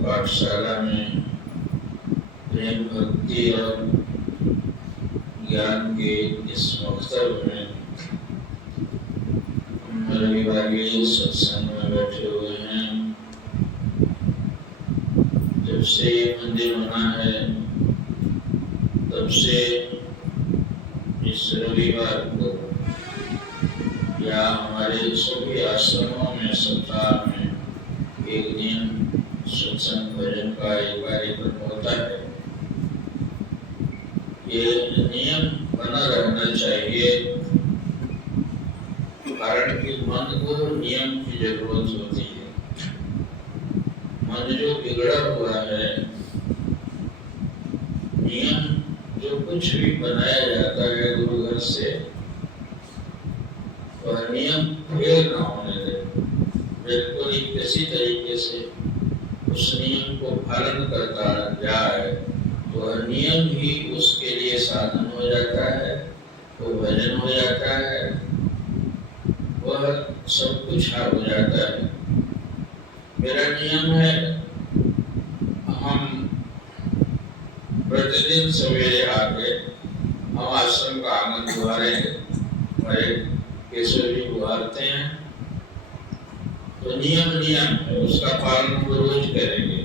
पाठशाला में प्रेम भक्ति और ज्ञान के इस मकसद में हम रविवारी सत्संग में बैठे हुए हैं। जब से ये मंदिर बना है तब से इस रविवार को या हमारे सभी आश्रमों में सप्ताह में एक दिन सत्संग भजन का एक कार्यक्रम होता है। ये नियम बना रहना चाहिए, कारण कि मन को नियम की जरूरत होती है। मन जो बिगड़ा हुआ है, नियम जो कुछ भी बनाया जाता है गुरु घर से, वह नियम फेल ना होने दे। बिल्कुल ही किसी तरीके से उस नियम को पालन करता जाए तो वह नियम ही उसके लिए साधन हो जाता है, वो भजन हो जाता है, वह सब कुछ हो जाता है। मेरा नियम है, हम प्रतिदिन सवेरे आके हम आश्रम का आंगन बुहारेंगे, हमारे केशव जी बुहारते हैं, तो नियम है, उसका पालन हम रोज करेंगे।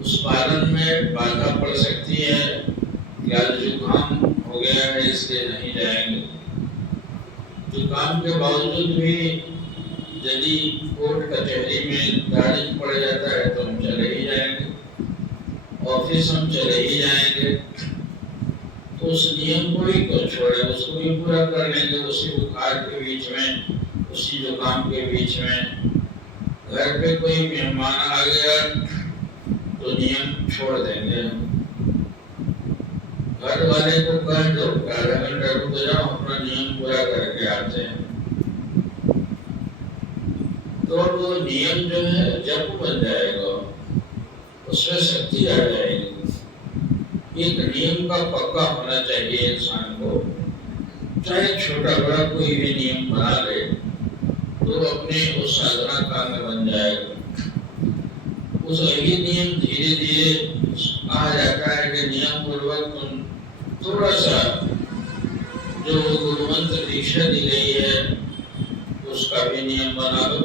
उस पालन में बाधा पड़ सकती है, या जुकाम हो गया है इसलिए नहीं जाएंगे। जुकाम के बावजूद भी यदि कोर्ट कचहरी में गाड़ी पड़ जाता है तो हम चले ही जाएंगे, ऑफिस हम चले ही जाएंगे। तो उस नियम को ही क्यों छोड़े, उसको भी पूरा कर लेंगे। उसी बुखार के बीच में, उसी जुकाम के बीच में घर पे कोई मेहमान आ गया तो नियम छोड़ देंगे। घर वाले को कह दो आधा घंटा रुक जाओ, अपना नियम पूरा करके आते हैं। तो वो नियम जो है जब बन जाएगा उसमें शक्ति आ जाएगी। एक नियम का पक्का होना चाहिए इंसान को, चाहे छोटा बड़ा कोई भी नियम बना ले तो अपने उस साधना काल में बन जाएगा। उस यही नियम धीरे धीरे कहा जाता है कि नियम पूर्वक तुम थोड़ा सा जो गुरु मंत्र दीक्षा दी गई है उसका भी नियम बना लो।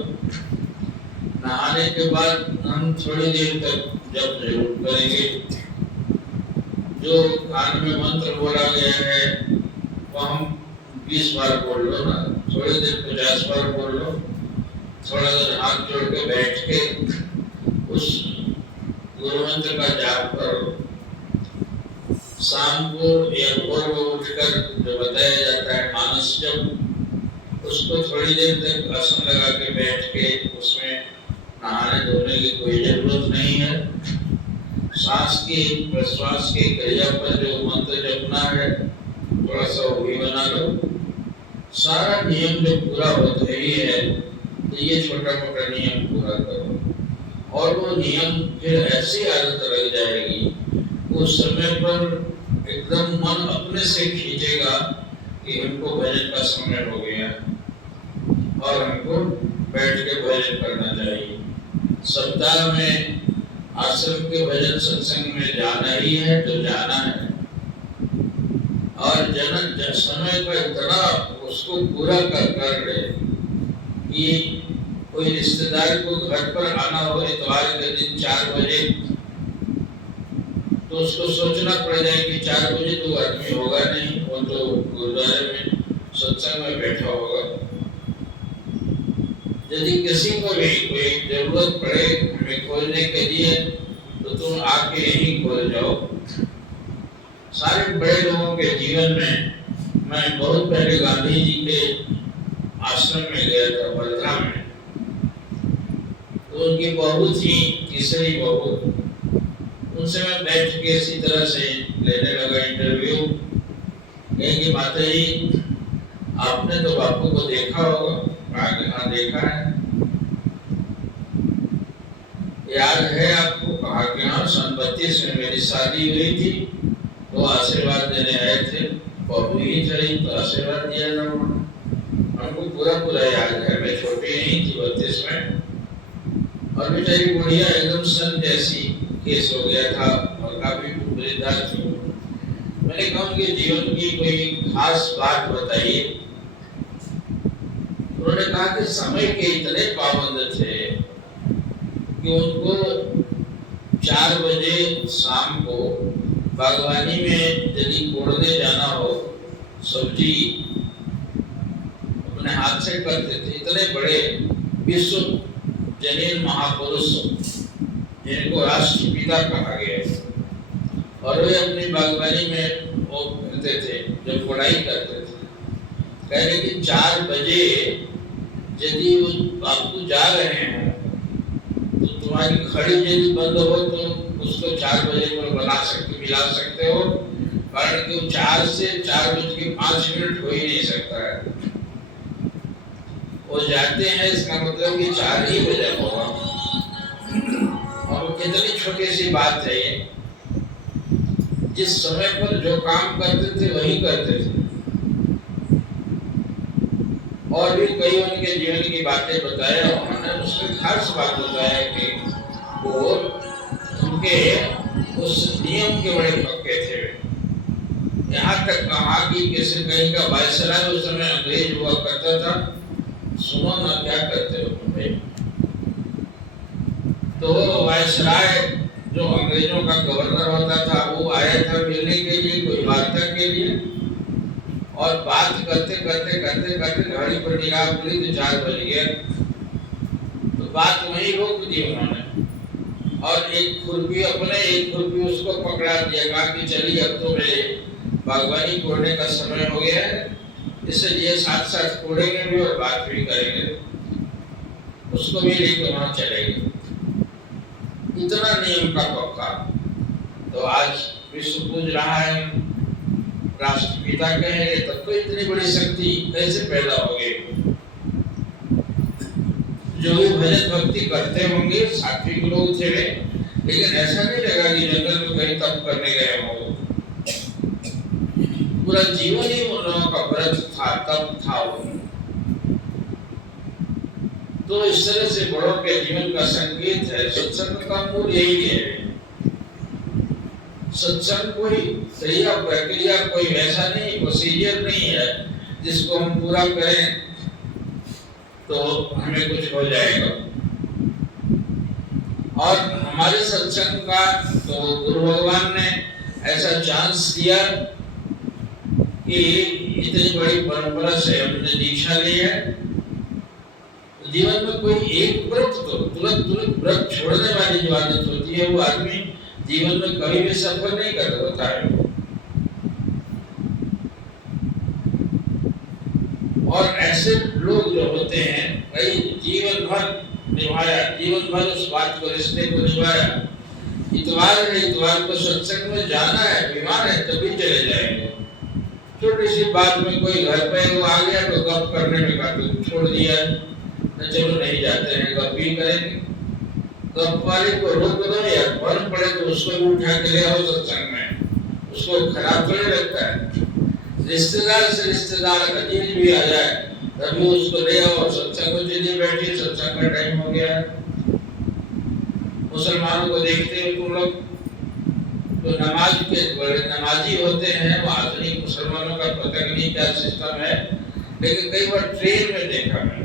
नहाने के बाद हम थोड़ी देर तक जप जरूर करेंगे। जो कान में मंत्र बोला गया है वो हम 20 बार बोल लो ना, थोड़ी देर 50 बार बोल लो। थोड़ा देर हाथ जोड़ के बैठ के उस गुरु मंत्र का जाप करो। शाम को या भोर में उठकर जो बताया जाता है मानस जप, उसको थोड़ी देर तक आसन लगा के बैठ के उसमें नहाने धोने की कोई जरूरत नहीं है। सांस की प्रश्वास की क्रिया पर जो मंत्र जपना है थोड़ा सा वो भी बना लो। सारा नियम जो पूरा होता ही है तो ये छोटा मोटा नियम पूरा करो और वो नियम फिर ऐसी आदत लग जाएगी उस समय पर एकदम मन अपने से खींचेगा कि हमको भजन का समय हो गया और हमको बैठ के भजन करना चाहिए। सप्ताह में आश्रम के भजन सत्संग में जाना ही है तो जाना है और जन समय का इतना उसको पूरा कर ले कि कोई रिश्तेदार को घर पर आना हो इतवार के दिन 4 बजे तो उसको सोचना पड़ जाए कि 4 बजे तो आदमी होगा नहीं, वो तो गुरुद्वारे में सत्संग में बैठा होगा। यदि किसी को भी कोई जरूरत पड़े हमें खोलने के लिए तो तुम आके यहीं खोल जाओ। सारे बड़े लोगों के जीवन में मैं बहुत पहले गांधी जी के आश्रम में गया था वर्धा में, तो उनकी बहू थी तीसरी बहू, उनसे मैं बैठ के इसी तरह से लेने लगा इंटरव्यू। कहेंगे माता जी आपने तो बापू को देखा होगा? हाँ देखा है। याद है आपको? कहा कि हाँ 32 में मेरी शादी हुई थी तो आशीर्वाद देने आए थे, बहू ही थी तो आशीर्वाद दिया था। हमको पूरा याद है, मैं छोटी नहीं थी 32 में और बेचारी बुढ़िया एकदम सन जैसी केस हो गया था और काफी वृद्धा थी। मैंने कहा उनके जीवन की कोई खास बात बताइए। उन्होंने कहा कि समय के इतने पाबंद थे कि उनको 4 बजे शाम को बागवानी में यदि कोड़ने जाना हो सब्जी अपने हाथ से करते थे। इतने बड़े विश्व जनीन महापुरुष जिनको राष्ट्रपिता कहा गया और वे अपनी बागवानी में वो करते थे जब पढ़ाई करते थे। कह रहे कि 4 बजे यदि बापू जा रहे हैं तो तुम्हारी घड़ी यदि बंद हो तो उसको 4 बजे पर मिला सकते हो, कारण कि 4 से 4:05 हो ही नहीं सकता है। वो जाते हैं इसका मतलब कि 4 ही बजे होगा। और कितनी छोटी सी बात है ये, जिस समय पर जो काम करते थे वही करते थे। और भी कई उनके जीवन की बातें बताया उन्होंने, उसमें खास बात बताया कि वो उनके उस नियम के बड़े पक्के थे। यहाँ तक कहा कि किसी कहीं का वायसराय उस समय अंग्रेज हुआ करता था, सुनो ना क्या करते हो तुम। तो वायसराय जो अंग्रेजों का गवर्नर होता था वो आया था मिलने के लिए, कोई वार्ता के लिए, और बात करते घड़ी पर निगाह पड़ी तो 4 बज गया। तो बात वहीं रोक दी उन्होंने और एक खुरपी उसको पकड़ा दिया, कहा कि चलिए अब तो मेरे बागवानी कोड़ने का समय हो गया है, इसलिए साथ कोड़ेंगे भी और बात भी करेंगे। उसको भी लेकर वहां चलेंगे। इतना नियम का पक्का। तो आज विश्व पूज रहा है, राष्ट्रपिता कहेंगे तब तो इतनी बड़ी शक्ति कैसे पैदा होगी। जो भी भजन भक्ति करते होंगे सात्विक लोग थे वे, लेकिन ऐसा नहीं लगा कि जंगल में कहीं तप करने गए हो। पूरा जीवन ही उन लोगों का व्रत था, तप था। तो इस तरह से बड़ों के जीवन का संकेत है। सत्संग का मूल यही है। सत्संग कोई क्रिया प्रक्रिया कोई ऐसा नहीं, प्रोसीजर नहीं है जिसको हम पूरा करें तो हमें कुछ हो जाएगा। और हमारे सत्संग का तो गुरु भगवान ने ऐसा चांस दिया कि इतनी बड़ी परंपरा से हमने दीक्षा ली है। जीवन में कोई एक व्रत तो तुरंत व्रत छोड़ने वाली जो आदत होती है वो आदमी जीवन में कभी भी सफल नहीं कर होता है। और ऐसे लोग जो होते हैं कई जीवन भर उस बात को, रिश्ते को निभाया, इतवार को सत्संग में जाना है, बीमार है तभी चले जाएंगे। छोटी सी बात में कोई घर पे वो आ गया तो गप करने में काफी छोड़ दिया, तो चलो नहीं जाते हैं, गप भी करेंगे। गप वाले को रोक दो या बन पड़े तो उसको भी उठा के ले आओ सत्संग में, उसको खराब तो नहीं लगता है। रिश्तेदार से रिश्तेदार का दिन भी आ जाए तभी उसको ले आओ सत्संग में, चलिए बैठिए सत्संग का टाइम हो गया। मुसलमानों को देखते हो तुम लोग तो नमाज के बड़े नमाजी होते हैं, वो आधुनिक मुसलमानों का पता नहीं क्या सिस्टम है, लेकिन कई बार ट्रेन में देखा मैं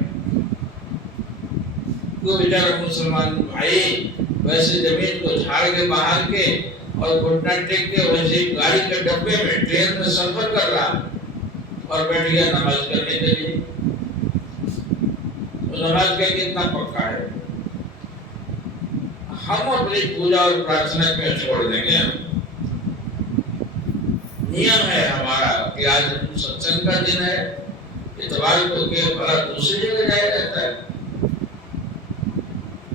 तो बेचारा मुसलमान भाई वैसे जमीन को झाड़ के बाहर के और घुटना टेक के वैसे गाड़ी के डब्बे में ट्रेन में सफर कर रहा और बैठ गया नमाज करने के लिए। तो नमाज का कितना पक्का है, हम अपनी पूजा और प्रार्थना में छोड़ देंगे। नियम है हमारा कि आज सत्संग का दिन है, इतवार को के भला दूसरी जगह जाया जाता है।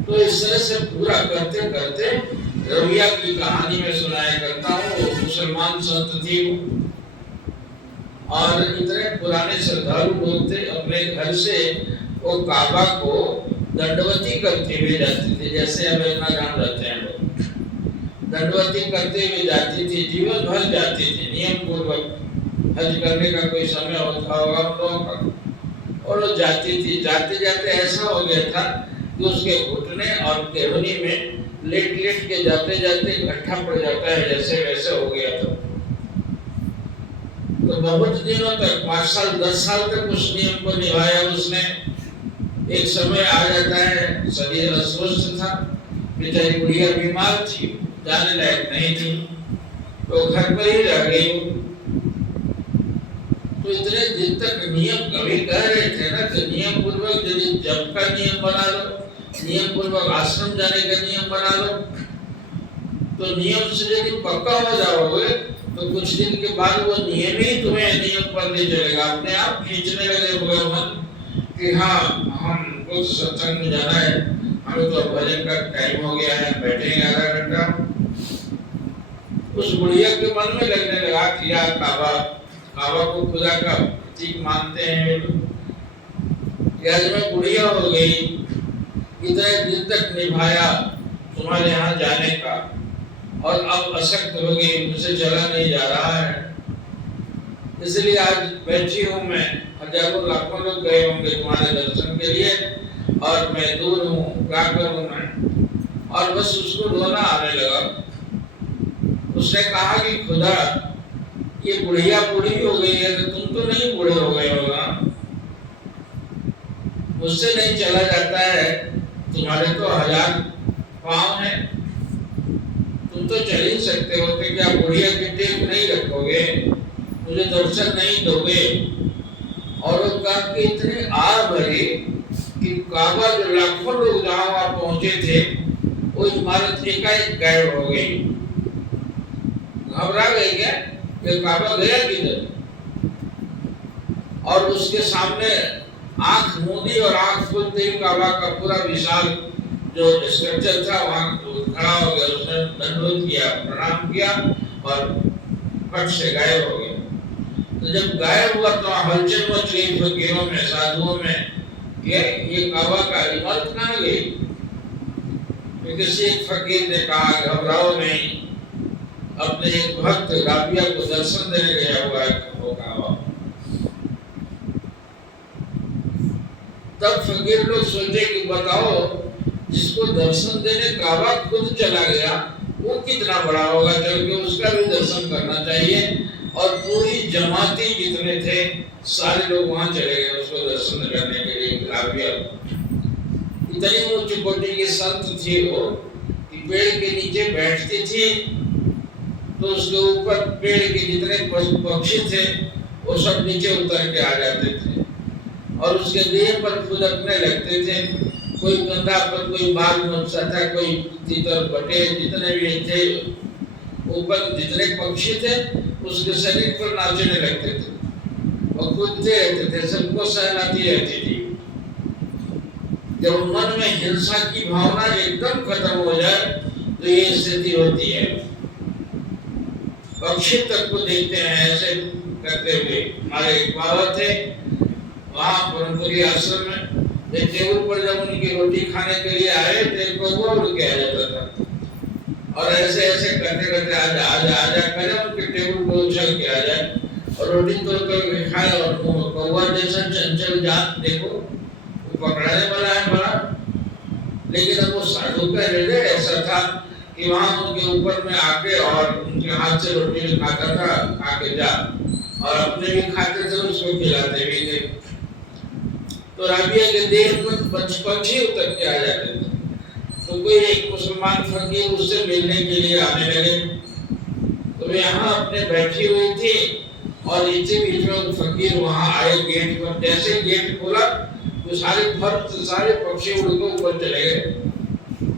तो इस तरह से पूरा करते करते रविया की कहानी में सुनाया करता हूँ। वो मुसलमान संत थी और इतने पुराने श्रद्धालु लोग थे, अपने घर से वो काबा को दंडवती करते हुए जाती थी, जैसे अब इतना गांव रहते हैं लोग, दंडवती करते हुए जाती थी, जीवन भर जाती थी नियम पूर्वक। हज करने का कोई समय होता होगा उन लोगों का, और वो जाती थी। जाते जाते ऐसा हो गया था कि उसके घुटने और केहनी में लेट लेट के जाते जाते गड्ढा पड़ जाता है, जैसे वैसे हो गया था। तो बहुत दिनों तक 5 साल 10 साल तक उस नियम को निभाया उसने। एक समय आ जाता है, शरीर अस्वस्थ था, बेचारी बुढ़िया बीमार थी, जाने लायक नहीं थी, तो घर पर ही रह गई। तो इतने दिन तक नियम कभी कह रहे थे ना कि नियम पूर्वक यदि जप का नियम बना लो, नियम पूर्वक आश्रम जाने का नियम बना लो, तो नियम से यदि पक्का हो जाओगे तो कुछ दिन के बाद वो नियम ही तुम्हें नियम पर ले चलेगा, अपने आप खींचने लगे हुए मन कि हाँ हमको सत्संग में जाना है, हमें तो भजन का टाइम हो गया है, बैठेंगे आधा घंटा। उस बुढ़िया के मन में लगने लगा कि यार काबा को खुदा का प्रतीक मानते हैं लोग, आज मैं बुढ़िया हो गई, इतने दिन तक निभाया तुम्हारे यहाँ जाने का और अब अशक्त हो गई, मुझसे चला नहीं जा रहा है, इसलिए आज बैठी हूँ मैं। हजारों लाखों लोग गए होंगे तुम्हारे दर्शन के लिए और मैं दूर हूँ, क्या करूँ मैं। और बस उसको रोना आने लगा। उसने कहा कि खुदा ये बुढ़िया बूढ़ी हो गई है, तो तुम तो नहीं बूढ़े हो गए होगा, मुझसे नहीं चला जाता है, तुम्हारे तो 1000 पाँव हैं, तुम तो चल ही सकते हो, तो क्या बुढ़िया की टेक नहीं रखोगे, मुझे दर्शन नहीं दोगे। और वो कहा कि इतने आ भरी कि काबा जो लाखों लोग जहाँ वहाँ पहुंचे थे वो इमारत एकाएक गायब हो गई। घबरा गए क्या, ये काबा गया किधर। और उसके सामने आंख मूंदी और आंख खोलते ही काबा का पूरा विशाल जो स्ट्रक्चर था वहां खड़ा हो गया। उसने दंडवत किया, प्रणाम किया और फट से गायब हो गया। तो जब गायब हुआ तो हलचल मच गई फकीरों में, साधुओं में, ये काबा का इमारत कहाँ गई। किसी एक फकीर ने कहा घबराओ नहीं, अपने एक भक्त राबिया को दर्शन देने गया हुआ है वो काबा। तब फकीर लोग सोचे कि बताओ जिसको दर्शन देने काबा खुद चला गया वो कितना बड़ा होगा, चल के उसका भी दर्शन करना चाहिए। और पूरी जमाती जितने थे सारे लोग वहां चले गए उसको दर्शन करने के लिए। राबिया इतनी ऊंची कोटि के संत थे वो कि पेड़ के नीचे बैठती थी तो उसके ऊपर पेड़ के जितने पक्षी थे वो सब नीचे उतर के आ जाते थे और उसके देह पर फुदकने लगते थे। कोई कंधा पर, कोई बाल नोचता था, कोई तीतर बटे, जितने भी थे ऊपर जितने पक्षी थे उसके शरीर पर नाचने लगते थे और कूदते रहते थे, सबको सहलाती रहती थी। जब मन में हिंसा की भावना एकदम खत्म हो जाए तो ये स्थिति होती है। पक्षी तक को देखते हैं ऐसे करते हुए। हमारे एक बाबा थे वहां परमपुरी आश्रम में, एक टेबल पर जब उनकी रोटी खाने के लिए आए तो एक कौवा उड़ के आ जाता था और ऐसे ऐसे करते करते आजा आजा आजा करे उनके टेबल पर उछल के आ जाए और रोटी तोड़ कर खाए। और कौवा जैसा चंचल जात देखो, वो पकड़ाने वाला है बड़ा, लेकिन अब वो साधु का हृदय ऐसा था कि वहां उनके ऊपर में आके और उनके हाथ से रोटी खाता था, आके जा, और अपने भी खाते थे, उसको खिलाते भी थे। तो राबिया के देह पर पक्षी उतर के आ जाते थे। तो कोई एक मुसलमान फकीर उससे मिलने के लिए आने लगे। तो वे यहाँ अपने बैठी हुई थी और इसी बीच में फकीर वहां आए गेट पर। जैसे गेट खोला तो सारे पक्षी उड़ के ऊपर चले गए।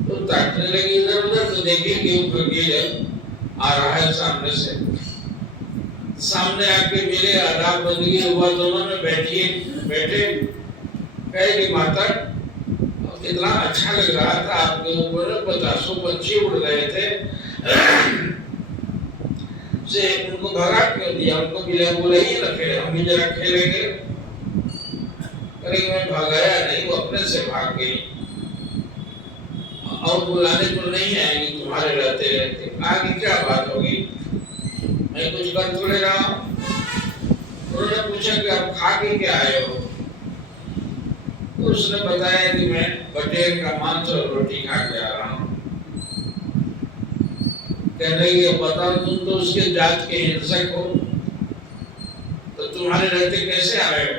तो ताकने लगी इधर उधर, तो देखे कि फकीर आ रहा है सामने से। सामने आके मिले, आदाब बंदगी हुआ, दोनों में बैठे। कहे कि माता कितना अच्छा लग रहा था आपके ऊपर, 50 पंछी उड़ रहे थे, से उनको भगा क्यों दिया? उनको बुलाइए ना, फिर हम भी जरा खेलेंगे। करेंगे मैं भगाया नहीं, वो अपने से भाग गई और बुलाने को नहीं आएंगी तुम्हारे रहते रहते। आगे क्या बात होगी, मैं कुछ कर थोड़े रहा हूँ। उन्होंने पूछा कि आप खा के क्या आए हो? तो उसने बताया कि मैं बटेर का मांस और रोटी खा के आ रहा हूँ। कहने लगे बताओ, तुम तो उसके जात के हिंसक हो, तो तुम्हारे रहते कैसे आए हो?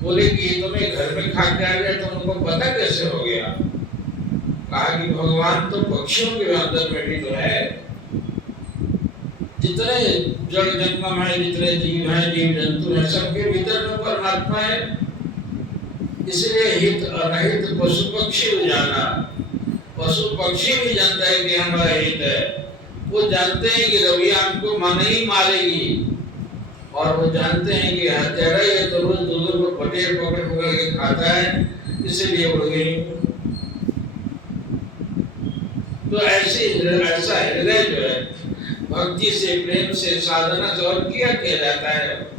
बोले कि तुम्हें घर में खा के आ गया, तो उनको पता कैसे हो गया? कहा कि भगवान तो पक्षियों के अंदर में भी तो है। जितने जड़ जंगम है, जितने जीव हैं, जीव जंतु हैं, सबके भीतर में परमात्मा है। इसलिए हित अनहित पशु पक्षी भी जाना, पशु पक्षी भी जानता है कि हमारा हित है। वो जानते हैं कि रविया हमको नहीं मारेगी, और वो जानते हैं कि हत्यारा ये तो रोज दूसरों को बटेर पकड़ के खाता है, इसलिए उड़ गई। तो ऐसा हृदय जो है भक्ति से, प्रेम से, साधना से और किया जाता है।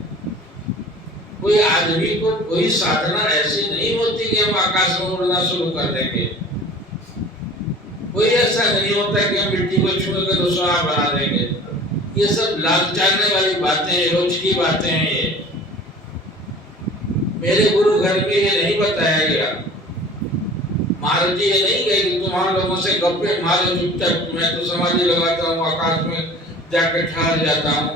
कोई आदमी को कोई साधना ऐसी नहीं होती कि हम आकाश में उड़ना शुरू कर देंगे। कोई ऐसा नहीं होता कि हम मिट्टी को छू कर तो सोना बना देंगे। ये सब लालचाने वाली बातें हैं, रोज की बातें हैं। ये मेरे गुरु घर में ये नहीं बताया गया। महाराज जी ये नहीं गए कि तुम्हारे लोगों से गप्पे मारो चुपचाप, मैं तो समाधि लगाता हूँ, आकाश में जाकर ठहर जाता हूँ,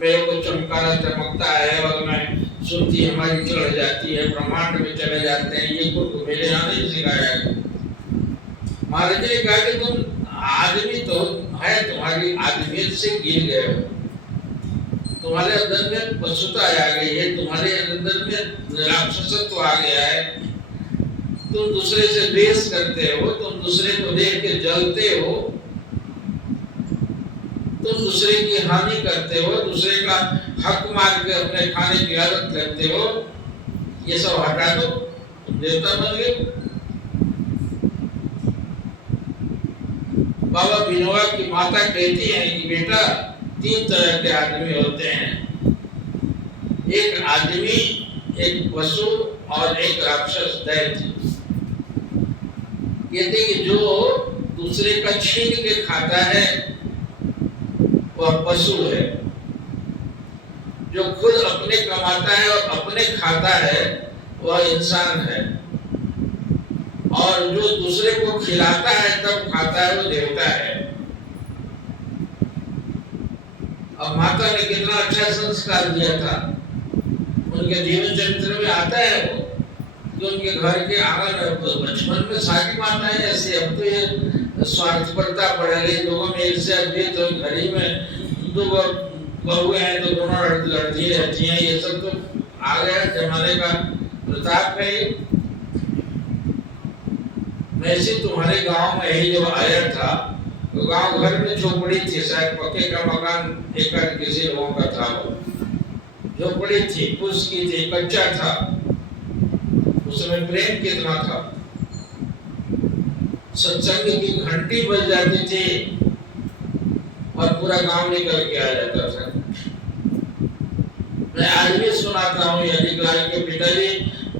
मेरे को चमकारा चमकता है और मैं सुनती हमारी चढ़ जाती है, ब्रह्मांड में चले जाते हैं। ये को मेरे यहाँ नहीं सिखाया है। महाराज जी ने कहा कि तुम आदमी तो है, तुम्हारी आदमियत से गिर गए हो, तुम्हारे अंदर में पशुता आ गई है, तुम्हारे अंदर में राक्षसत्व आ गया है। तुम दूसरे से द्वेष करते हो, तुम दूसरे को देख के जलते हो, तुम दूसरे की हानि करते हो, दूसरे का हक मार के अपने खाने की आदत करते हो। ये सब हटा दो, तुम देवता बन गए। बाबा विनोबा की माता कहती है कि बेटा 3 तरह के आदमी होते हैं, एक आदमी, एक पशु और एक राक्षस दैत्य। कहते कि जो दूसरे का छीन के खाता है वह पशु है, जो खुद अपने कमाता है और अपने खाता है वह इंसान है, और जो दूसरे को खिलाता है तब खाता है वो देवता है। अब माता ने कितना अच्छा संस्कार दिया था, उनके जीवन चरित्र में आता है वो जो उनके घर के आंगन बचपन में सारी माताएं ऐसी। अब तो ये स्वार्थपरता बढ़ गई लोगों में, इससे अब ये तो घड़ी में 2 बहुएं हैं तो दोनों लड़ती रहती हैं। ये सब तो आ गया जमाने का प्रताप है। वैसे तुम्हारे गांव में यही जब आया था तो गांव घर में झोपड़ी थी, शायद पक्के का मकान एक किसी लोगों का था, वो झोपड़ी थी, फूस की थी, कच्चा था, उसमें प्रेम कितना था। सत्संग की घंटी बज जाती थी और पूरा गांव निकल के आ जाता था। मैं आज भी सुनाता हूँ, यदि के पिताजी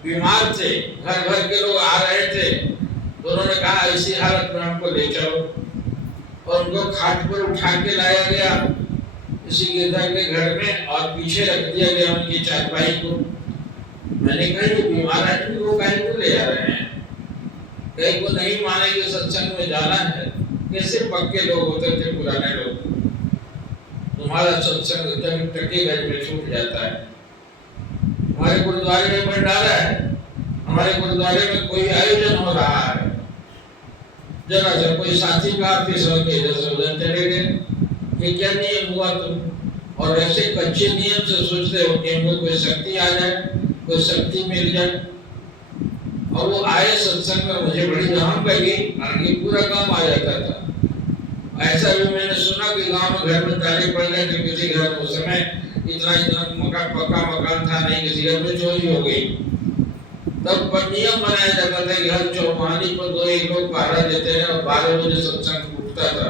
बीमार थे, घर भर के लोग आ रहे थे, तो उन्होंने कहा ऐसी हालत में हमको ले चलो, और उनको खाट पर उठा के लाया गया इसी गिरधा के घर में और पीछे रख दिया गया उनकी चारपाई को। मैंने कहा ये बीमार आदमी को काहे को ले आ रहे हैं, कहीं को नहीं मानेंगे सत्संग में जाना है। कैसे पक्के लोग होते थे पुराने लोग, तुम्हारा सत्संग जब टके गज में छूट जाता है। हमारे गुरुद्वारे में भंडारा है, हमारे गुरुद्वारे में कोई आयोजन हो रहा है, जरा से कोई साथी का ऑफिस हो के इधर से उधर चले गए, ये क्या नियम हुआ तुम? और ऐसे कच्चे नियम से सोचते हो कि हमको कोई शक्ति आ जाए, कोई शक्ति मिल जाए। और वो आए सत्संग में, मुझे बड़ी जहां लगी, आगे पूरा काम आ जाता था। ऐसा भी मैंने सुना कि गांव में घर में ताले पड़ गए थे, किसी घर में उस समय इतना मकान पक्का मकान था नहीं, किसी घर में चोरी हो गई। तब पर नियम बनाया जाता था कि हर चौपानी पर 2-1 लोग पहरा देते हैं और 12 बजे सत्संग टूटता था।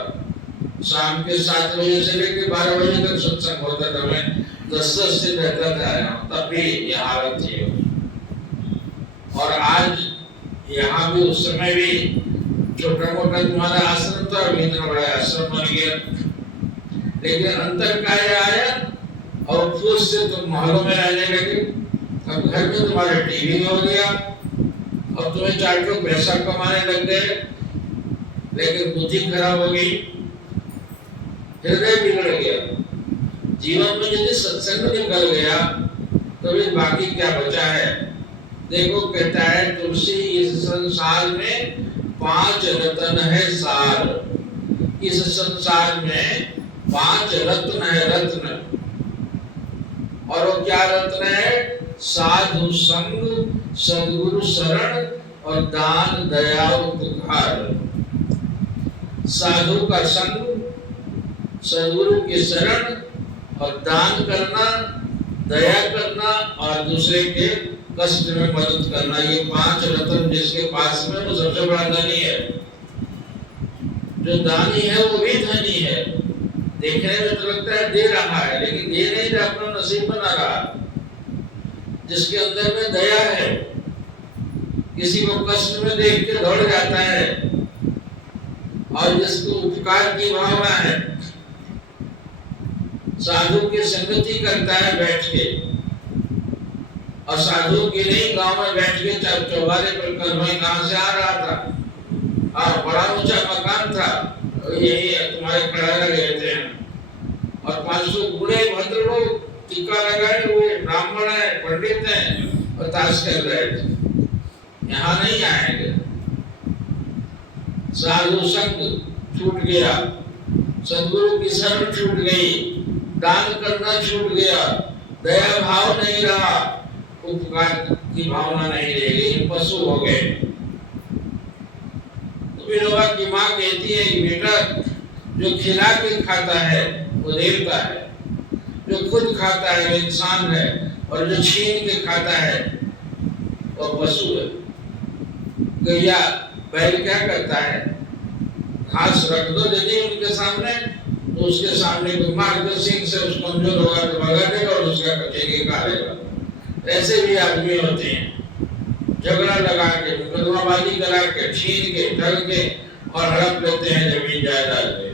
शाम के 7 बजे से लेकर 12 बजे तक सत्संग होता था। मैं 10-10 से रहता था, तब भी ये हालत थी। और आज यहाँ भी उस समय भी छोटा मोटा तुम्हारा आश्रम था, अभी इतना बड़ा आश्रम बन गया, लेकिन अंतर क्या आया, और खुद से तुम महलों में रहने लगे। अब घर में तुम्हारे टीवी हो गया और तुम्हें 4 लोग पैसा कमाने लग गए, लेकिन बुद्धि खराब हो गई, हृदय बिगड़ गया। जीवन में यदि सत्संग निकल गया तो फिर बाकी क्या बचा है? देखो कहता है तुलसी इस संसार में 5 रत्न है सार। इस संसार में 5 रत्न है, रत्न। और वो क्या रत्न है? साधु संग, सद्गुरु शरण और दान दया उपकार। साधु का संग, सद्गुरु की शरण और दान करना, दया करना और दूसरे के कष्ट में मदद करना, ये 5 रत्न जिसके पास में वो सबसे बड़ा धनी है। जो दानी है वो भी धनी है। देखने में तो लगता है दे रहा है, लेकिन दे नहीं रहा, अपना नसीब बना रहा। जिसके अंदर में दया है, किसी को कष्ट में देख के दौड़ जाता है, और जिसको उपकार की भावना है, साधु की संगति करता है बैठ के। और साधु की नहीं, गांव में बैठ के चौबारे पर कल मैं कहां से आ रहा था, बड़ा ऊंचा मकान था, यही तुम्हारे खड़ा गए थे, और 500 बूढ़े भद्र लोग टीका लगाए हुए ब्राह्मण है, पंडित हैं, और ताश कर रहे थे। यहाँ नहीं आएंगे। साधु संग छूट गया, सद्गुरु की शरण छूट गई, दान करना छूट गया, दया भाव नहीं रहा, उपकार की भावना नहीं रही, पशु हो गए। तो विनोबा की माँ कहती है कि बेटा जो खिला के खाता है वो देवता है, जो खुद खाता है वो इंसान है, और जो छीन के खाता है वो पशु है। गैया बैल क्या करता है? घास रख दो यदि उनके सामने, तो उसके सामने कोई मार दो सिंह से, उसको कमजोर होगा तो भगा देगा और उसका कटेंगे खा लेगा। ऐसे भी आदमी होते हैं, झगड़ा लगा के, मुकदमाबाजी करा के, छीन के, ठग के और हड़प लेते हैं जमीन जायदाद पे।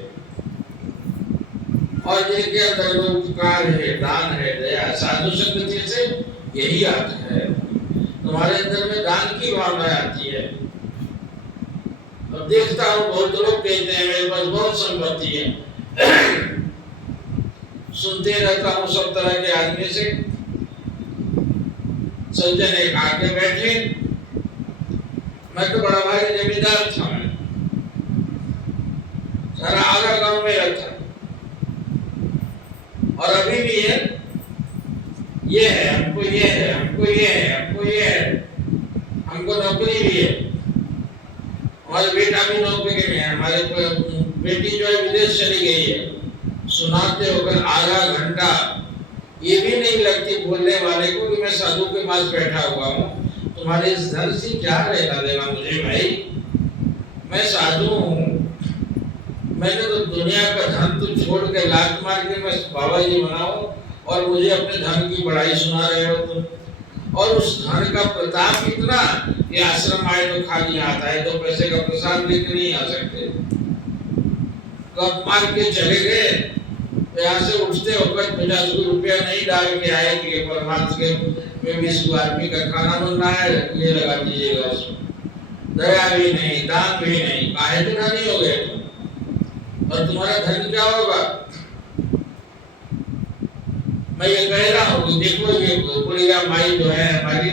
और जिनके अंदर उपकार है, दान है, दया, साधु संगति से यही आता है। तुम्हारे अंदर में दान की भावना आती है। और देखता हूँ बहुत लोग कहते हैं मेरे पास बहुत संपत्ति है, सुनते रहता हूँ सब तरह के आदमी से। सज्जन एक आके बैठे, मैं तो बड़ा भारी जमींदार था, मैं सारा आगरा गांव में रहता, और अभी भी है, ये है हमको, ये है हमको, ये है हमको, ये है हमको, नौकरी भी है, हमारे बेटा भी नौकरी में है, हमारे बेटी जो है विदेश चली गई है। सुनाते होकर आधा घंटा ये भी नहीं लगती बोलने वाले को कि मैं साधु के पास बैठा हुआ हूँ, तुम्हारे इस धन से क्या लेना देना मुझे भाई, मैं साधु हूँ, मैंने तो दुनिया का धन तो छोड़ के लात मार के मैं बाबा जी बनाऊं और मुझे अपने धन की बड़ाई सुना रहे हो तुम। और उस धन का प्रताप इतना कि आश्रम आए तो खाली हाथ आए, 2 पैसे का प्रसाद लेकर नहीं आ सकते। कब मार के चले गए, यहाँ से उठते होकर 50 रुपया नहीं डाल के आए कि परमात्मा के में 20 आदमी का खाना बन रहा है, ये लगा दीजिएगा उसमें। दया भी नहीं, दान भी नहीं, काहे तो नहीं हो गए तुम, और तुम्हारा धन क्या होगा। मैं ये कह रहा हूँ कि देखो ये बुढ़िया माई जो है हमारी,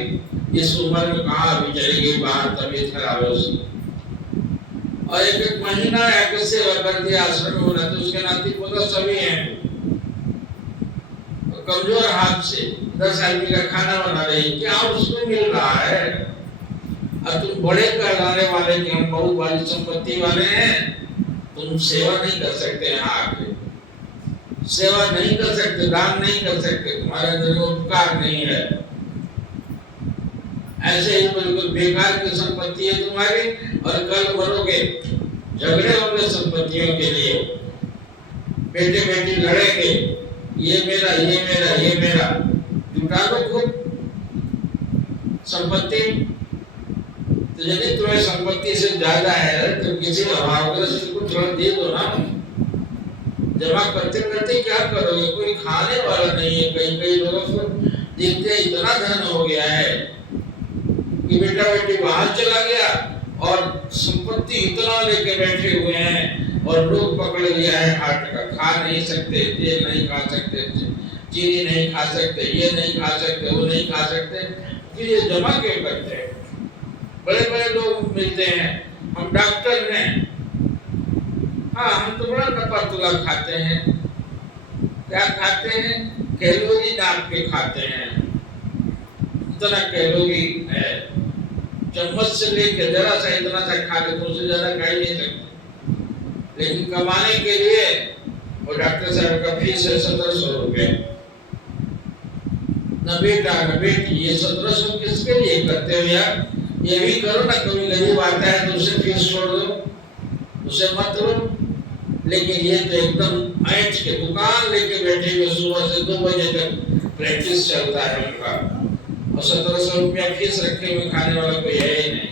इस उम्र में कहाँ अभी चली गई बाहर, तबीयत खराब है उसकी, और एक महीना एक सेवा कर दिया आश्रम में होना, तो उसके नाती पोता सभी हैं, कमजोर हाथ से 10 आदमी का खाना बना रही, क्या उसको मिल रहा है। और तुम बड़े कहलाने वाले कि हम बहुत बड़ी संपत्ति वाले हैं, तुम सेवा नहीं कर सकते, यहाँ आके सेवा नहीं कर सकते, दान नहीं कर सकते, तुम्हारे अंदर उपकार नहीं है। ऐसे ही बिल्कुल बेकार की संपत्ति है तुम्हारी, और कल मरोगे, झगड़े होंगे संपत्तियों के लिए, बेटे बेटी लड़ेंगे, ये मेरा ये मेरा ये मेरा, जुटा लो खूब संपत्ति। तो यदि तुम्हें संपत्ति से ज्यादा है तो किसी अभावग्रस्त को थोड़ा दे दो ना। जमा करते करते क्या करोगे, कोई खाने वाला नहीं है। कई लोगों को देखते इतना धन हो गया है कि बेटा बेटी बाहर चला गया और संपत्ति इतना लेके बैठे हुए हैं, और लोग पकड़ लिया है हाथ का, खा नहीं सकते, तेल नहीं खा सकते, चीनी नहीं खा सकते, ये नहीं खा सकते, वो नहीं खा सकते, कि ये जमा क्यों करते हैं। बड़े बड़े लोग मिलते हैं, हम डॉक्टर हैं, हाँ हम तो बड़ा नपा तुला खाते हैं। क्या खाते हैं, कैलोरी नाप के खाते हैं, इतना कैलोरी है, चम्मच से लेके जरा सा इतना सा खा ले, तो उससे ज्यादा खा ही नहीं सकते। लेकिन कमाने के लिए वो डॉक्टर साहब का फीस है 1700 रुपए, न बेटा न बेटी, ये 1700 किसके लिए करते हो यार। ये भी करो ना, कभी गरीब आता है तो उसे फीस छोड़ दो, उसे मत लो। लेकिन ये तो एकदम ऐंठ के दुकान लेके बैठे हुए, सुबह से 2 बजे तक प्रैक्टिस चलता है उनका, और 1700 रुपया फीस रखे हुए खाने वाला कोई है ही नहीं।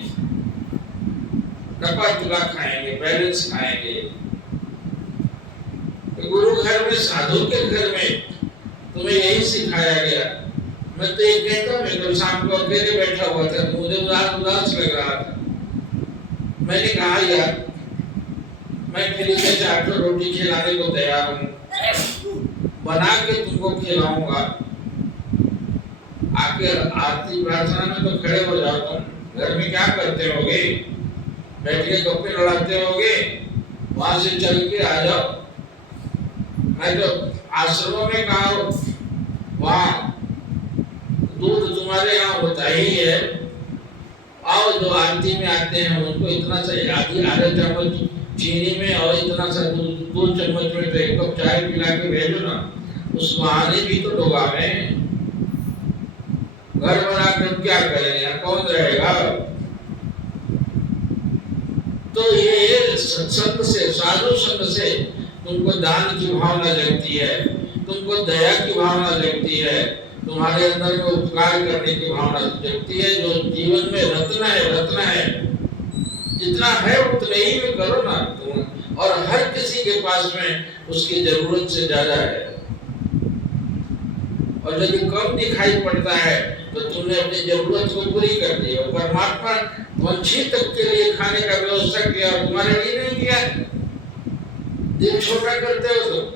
नपा तुला खाएंगे, बैलेंस खाएंगे। तो गुरु घर में, साधु के घर में तुम्हें यही सिखाया गया। मैं तो ये कहता हूँ, जब शाम को अकेले बैठा हुआ था तो मुझे उदास लग रहा था। मैंने कहा यार मैं फिर से 4 रोटी खिलाने को तैयार हूँ, बना के तुमको खिलाऊंगा। आके आरती प्रार्थना में तो खड़े हो जाओ, तुम घर में क्या करते होगे, बैठ के गप्पे लड़ाते होगे, वहां से चल के आ जाओ। मैं तो आश्रमों में कहा, वहां दूध तुम्हारे यहाँ होता ही है, आओ जो आरती में आते हैं उनको इतना सा आधा चम्मच चीनी में और इतना सा दूध, 2 चम्मच में तो 1 कप चाय पिला के भेजो ना, उस महानी भी तो डोगा में। घर बना कर क्या करेंगे, यहाँ कौन रहेगा। तो ये सत्संग से, साधु संग से तुमको दान की भावना जगती है, तुमको दया की भावना जगती है, तुम्हारे अंदर में उपकार करने की भावना जगती है, जो जीवन में रत्न है, रत्न है। जितना है उतने ही में करो ना तुम, और हर किसी के पास में उसकी जरूरत से ज्यादा है। और यदि कम दिखाई पड़ता है तो तुमने अपनी जरूरत को पूरी कर दी, और परमात्मा वंचित के लिए खाने का व्यवस्था किया और तुम्हारे लिए नहीं किया। दिल छोटा करते हो तुम।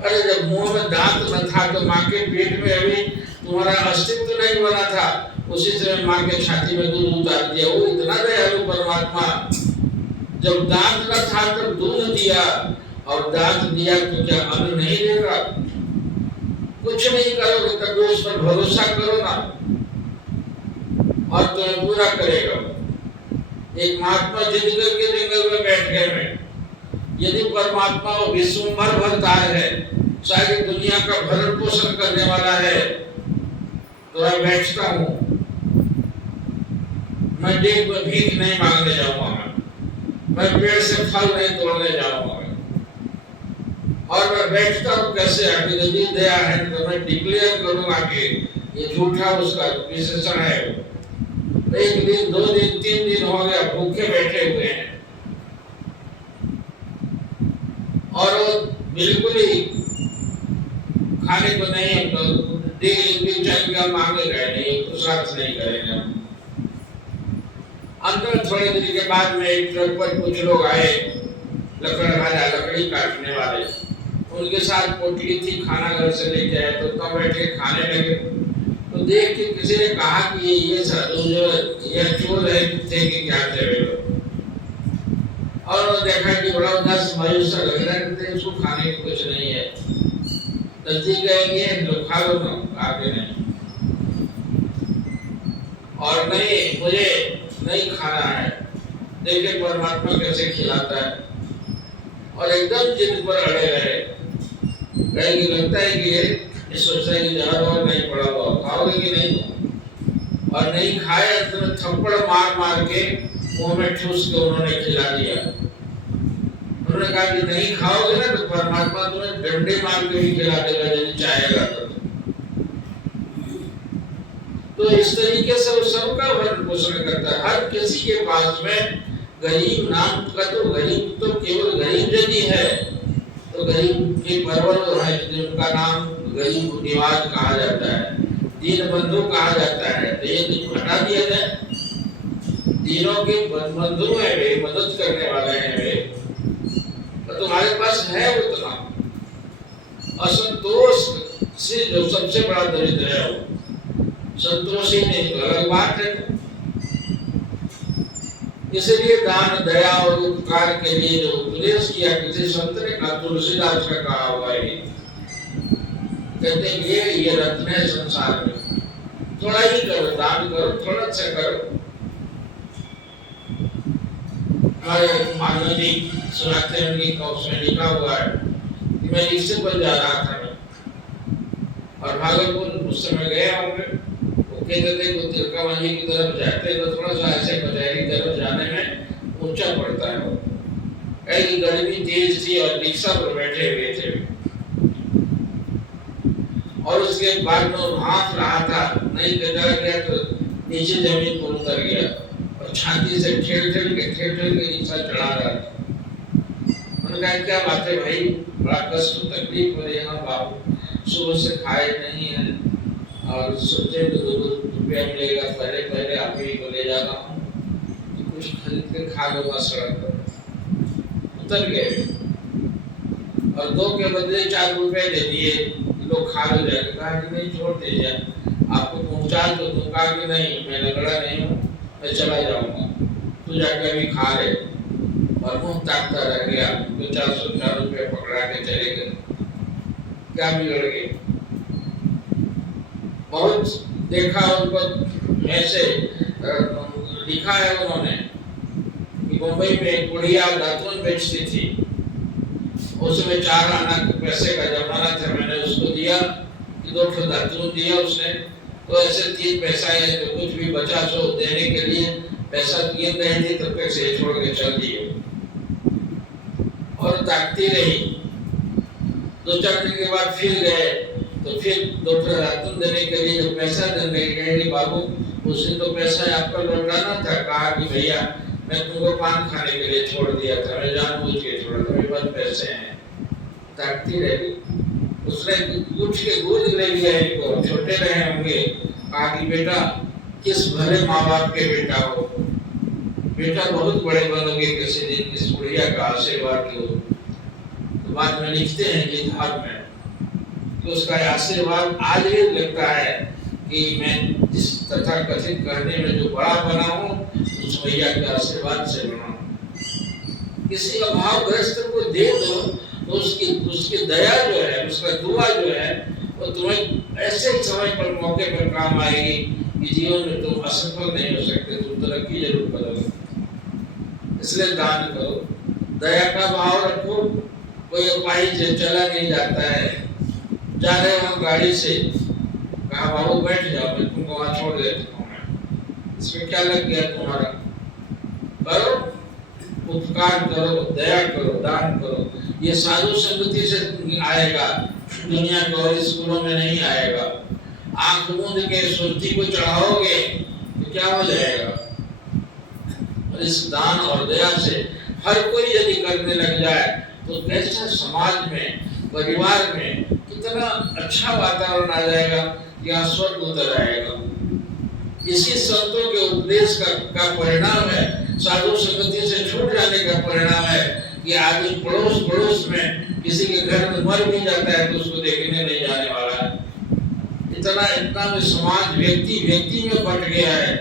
अरे जब मुंह में दांत न था तो माँ के पेट में अभी तुम्हारा अस्तित्व नहीं बना था, उसी समय माँ के छाती में दूध उतार दिया। वो इतना दयालु परमात्मा, जब दांत न था तब दूध दिया, और दांत दिया तो क्या अन्न नहीं देगा। कुछ नहीं करोगे तब भी उस पर भरोसा करो ना, और तुम्हें पूरा करेगा। एक महात्मा जिद करके जंगल में बैठ गए में, यदि परमात्मा वो विश्वभर भरतार है, सारी दुनिया का भरण पोषण करने वाला है, तो मैं बैठता हूँ, मैं डेट में भीख नहीं मांगने जाऊंगा, मैं पेड़ से फल नहीं तोड़ने जाऊंगा, और मैं बैठता हूँ कैसे आगे यदि दया है तो मैं डिक्लेयर करूंगा कि ये झूठा उसका विशेषण है। एक दिन, 2 दिन, 3 दिन हो गया भूखे बैठे हुए हैं और वो बिल्कुल ही खाने को नहीं, दिनचर्या मांगेगा नहीं, पुरुषार्थ नहीं करेगा। अंतर थोड़े दिन के बाद में एक ट्रक पर कुछ लोग आए, लकड़ी काटने वाले, उनके साथ पोटली थी, खाना घर से लेके आए, तो तब बैठे खाने लगे। तो देख के किसी ने कहा कि ये साधु जो ये चोर है थे कि क्या थे वे लोग, और देखा कि बड़ा उदास मायूस सा लग रहा है, उसको खाने को कुछ नहीं है। नजदीक गए लोग, खा लो ना, आगे नहीं, और नहीं मुझे नहीं खाना है। देखिए परमात्मा कैसे खिलाता है, और एकदम जिद पर अड़े रहे। कहीं लगता है कि ये सोचता है कि जहर और नहीं पड़ा हुआ, खाओगे कि नहीं, और नहीं खाए तो थप्पड़ मार मार के मुंह में ठूस के उन्होंने खिला दिया। उन्होंने कहा कि नहीं खाओगे ना तो परमात्मा तुम्हें डंडे मार के भी खिला देगा यदि चाहेगा तो इस तरीके से वो सबका भरण पोषण करता है। हर किसी के पास में गरीब नाम का तो गरीब तो केवल गरीब यदि है तो गरीब के परवर है, जिनका नाम गरीब निवाज कहा जाता है, दीन बंधु कहा जाता है, तो ये हटा दिया जाए। दीनों के बंधु है वे, मदद करने वाले हैं वे, तो तुम्हारे पास है उतना। असंतोष से जो सबसे बड़ा दरिद्र है वो संतोषी नहीं, तो अलग बात है। इसलिए दान, दया और उपकार के लिए जो उपदेश किया किसी संत ने कहा, तुलसीदास का कहा हुआ है, कहते हैं ये रत्न है संसार में, थोड़ा ही करो, दान करो, थोड़ा सा करो। हमारे मानव जी सुनाते हैं, उनकी कौश में लिखा हुआ है कि मैं रिक्शे पर जा रहा था और भागलपुर उस समय गया होंगे, कहते थे कि तिलका मांझी की तरफ जाते तो थोड़ा सा ऐसे कचहरी तरफ जाने में ऊंचा पड़ता है। कहीं गर्मी तेज थी और रिक्शा पर बैठे हुए थे, और उसके बाद में हाथ रहा था, नहीं कचरा गया तो नीचे जमीन पर उतर गया और छाती से ठेल ठेल के रिक्शा चढ़ा रहा था। उन्होंने कहा क्या बात है भाई, बड़ा कष्ट तकलीफ हो रही है। बाबू सुबह से खाए नहीं है और सोचे तो 2 रुपया मिलेगा, पहले आप ही को ले जाना हूँ तो कुछ खरीद के खा लूंगा सड़क पर। उतर गए और 2 के बदले 4 रुपए दे दिए, लोग खा लो जाएगा। कहा कि नहीं छोड़ दीजिए, आपको पहुंचा तो दूंगा कि नहीं, मैं लंगड़ा नहीं हूँ, मैं चला जाऊंगा, तू जाकर भी खा ले। और मुंह ताकता रह गया, तो 404 रुपये पकड़ा के चले गए। क्या बिगड़ गए? बहुत देखा उनको ऐसे लिखा है उन्होंने कि मुंबई में एक बुढ़िया दातुन बेचती थी, उसमें 4 आना पैसे का जमाना था, मैंने उसको दिया कि 2 दातुन दिया उसने, तो ऐसे 3 पैसा है तो कुछ भी बचा सो देने के लिए पैसा दिए नहीं थे, तो पैसे छोड़ के चल दिए और ताकती रही। 2-4 दिन के बाद फिर गए तो फिर 2 रातुन देने के लिए जो पैसा देने गए, बाबू उसने तो पैसा आपका लौटाना था। कहा कि भैया मैं तुमको पान खाने के लिए छोड़ दिया था, मैं जानबूझ के छोड़ा था, मेरे पास पैसे हैं। ताकती रही, उसने उठ के गोद ले लिया इनको, छोटे रहे होंगे। कहा कि बेटा किस भले माँ बाप के बेटा हो, बेटा बहुत बड़े बनोगे किसी दिन, इस बुढ़िया का आशीर्वाद लो। तो बाद में लिखते हैं कि धर्म में तो उसका आशीर्वाद आज भी लगता है कि मैं जिस तथा कथित कहने में जो बड़ा बना हूँ उस भैया के आशीर्वाद से बना हूँ। किसी अभावग्रस्त को दे दो तो उसकी दया जो है, उसका दुआ जो है वो तुम्हें ऐसे समय पर मौके पर काम आएगी कि जीवन में तुम असफल नहीं हो सकते, तुम तरक्की जरूर करोगे। इसलिए दान करो, दया का भाव रखो। कोई अपाहिज चला नहीं जाता है, जा रहे हो गाड़ी से, कहा बाबू बैठ जाओ, मैं तुमको वहां छोड़ देता हूँ, इसमें क्या लग गया तुम्हारा? करो, उपकार करो, दया करो, दान करो। ये साधु संगति से आएगा, दुनिया के और स्कूलों में नहीं आएगा। आंख मूंद के सुरती को चढ़ाओगे तो क्या हो जाएगा? इस दान और दया से हर कोई यदि करने लग जाए तो कैसा समाज में, परिवार में कितना अच्छा वातावरण आ जाएगा, या स्वर्ग उतर आएगा। इसी संतों के उपदेश का परिणाम है, साधु संगति से छूट जाने का परिणाम है कि आदमी पड़ोस पड़ोस में किसी के घर में मर भी जाता है तो उसको देखने नहीं जाने वाला है। इतना में समाज व्यक्ति व्यक्ति में बट गया है,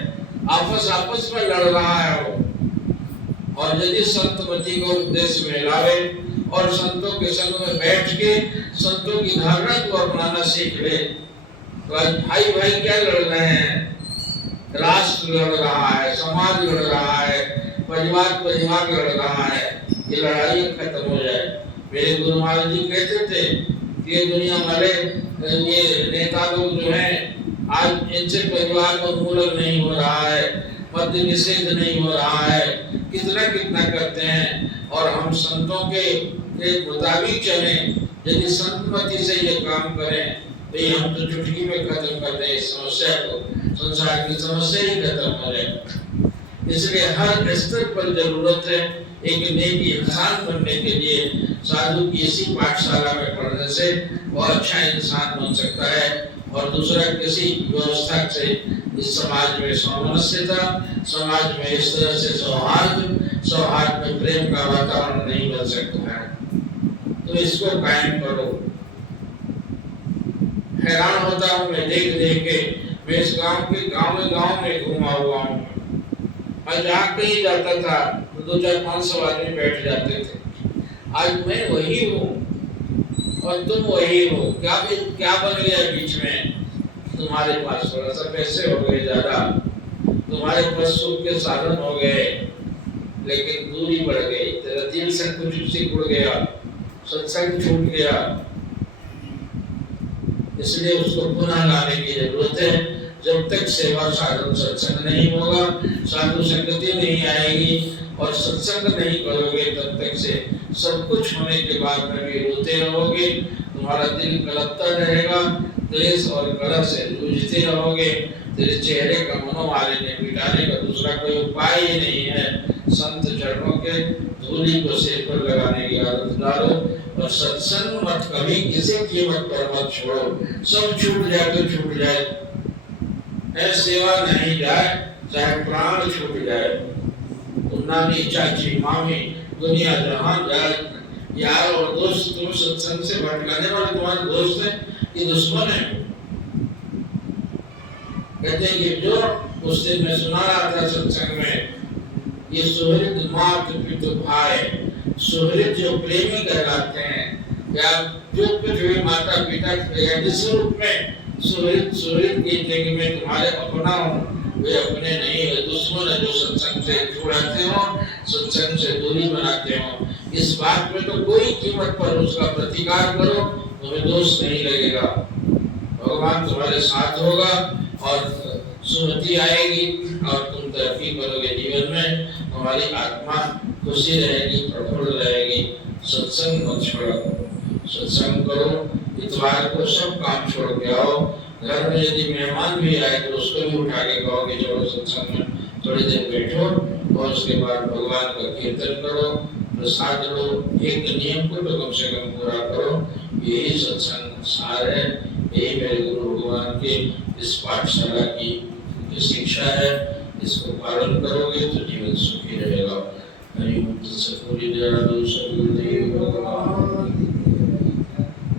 आपस में लड़ रहा है वो। और यदि संत मति को उपदेश में लावे और संतों के संग में बैठ के संतों की धारणा को अपनाना सीख ले तो आज भाई भाई क्या लड़ रहे हैं? राष्ट्र लड़ रहा है, समाज लड़ रहा है, परिवार लड़ रहा है। ये लड़ाई खत्म हो जाए। मेरे गुरु महाराज जी कहते थे कि ये दुनिया वाले ये नेता लोग जो हैं आज इनसे परिवार को उन्मूलन नहीं हो रहा है, मद्य निषेध नहीं हो रहा है, कितना करते हैं। और हम संतों के मुताबिक चले, यदि संतमति से ये काम करें तो ये हम तो चुटकी में खत्म कर दें इस समस्या को, संसार की समस्या ही खत्म हो जाए। इसलिए हर स्तर पर जरूरत है एक नेक इंसान बनने के लिए। साधु की इसी पाठशाला में पढ़ने से वो अच्छा इंसान बन सकता है। और दूसरा, किसी व्यवस्था से इस समाज में सामंजस्यता, समाज में इस तरह से सौहार्द में प्रेम का वातावरण नहीं बन सकता है। तो इसको कायम करो। हैरान होता हूँ मैं देख के, मैं इस गांव में घूमा हुआ हूँ। मैं जहाँ कहीं जाता था तो 2-4-500 आदमी बैठ जाते थे। आज मैं वही हूँ और तुम वही हो। क्या बन गया बीच में? तुम्हारे पास थोड़ा सा पैसे हो गए ज्यादा, तुम्हारे पास सुख के साधन हो गए, लेकिन दूरी बढ़ गई। तेरा दिल से कुछ सिकुड़ गया, सत्संग छूट गया। इसलिए उसको पुनः लाने की जरूरत है। जब तक सेवा साधन सत्संग नहीं होगा, साधु संगति नहीं आएगी और सत्संग नहीं करोगे, तब तक से सब कुछ होने के बाद में भी रोते रहोगे। तुम्हारा दिल कलपता रहेगा, क्लेश और कलह से जूझते रहोगे। तेरे चेहरे का मनोमालिन्य मिटाने का दूसरा कोई उपाय ही नहीं है। संत चरणों के धूली को सिर पर लगाने की आदत डालो और सत्संग मत कभी किसी कीमत पर मत छोड़ो। सब छूट जाए तो छूट जाए, सेवा नहीं जाए चाहे प्राण छूट जाए। नानी चाची मामी दुनिया जहां जाए, यार और दोस्त तुम सत्संग से भटकाने वाले तुम्हारे दोस्त है कि दुश्मन है? कहते हैं कि जो उस दिन मैं सुना रहा था सत्संग में, ये सुहृद मात पितु भाई, सुहृद जो प्रेमी कहलाते हैं, या जो कुछ भी माता पिता जिस रूप में सुहृद की जिंदगी में तुम्हारे अपना हो, वे अपने नहीं है, दुश्मन है जो सत्संग से छुड़ाते हो, सत्संग से दूरी बनाते हो। इस बात में तो कोई कीमत पर उसका प्रतिकार करो, तुम्हें दोष नहीं लगेगा। भगवान तुम्हारे साथ होगा और सुमति आएगी और तुम तरक्की करोगे जीवन में। तुम्हारी आत्मा खुशी रहेगी, प्रफुल्ल रहेगी। सत्संग मत छोड़ो, सत्संग करो। इतवार को सब काम छोड़ के आओ। घर में यदि मेहमान भी आए तो उसको भी उठा के कहो कि चलो सत्संग में थोड़ी देर बैठो और उसके बाद भगवान का कीर्तन करो, प्रसाद लो। एक नियम को तो कम से कम पूरा करो। यही सत्संग सार है, यही मेरे गुरु भगवान के इस पाठशाला की शिक्षा है। इसको पालन करोगे तो जीवन सुखी रहेगा। हरि ओम। सतगुरु दयालु सतगुरुदेव भगवान।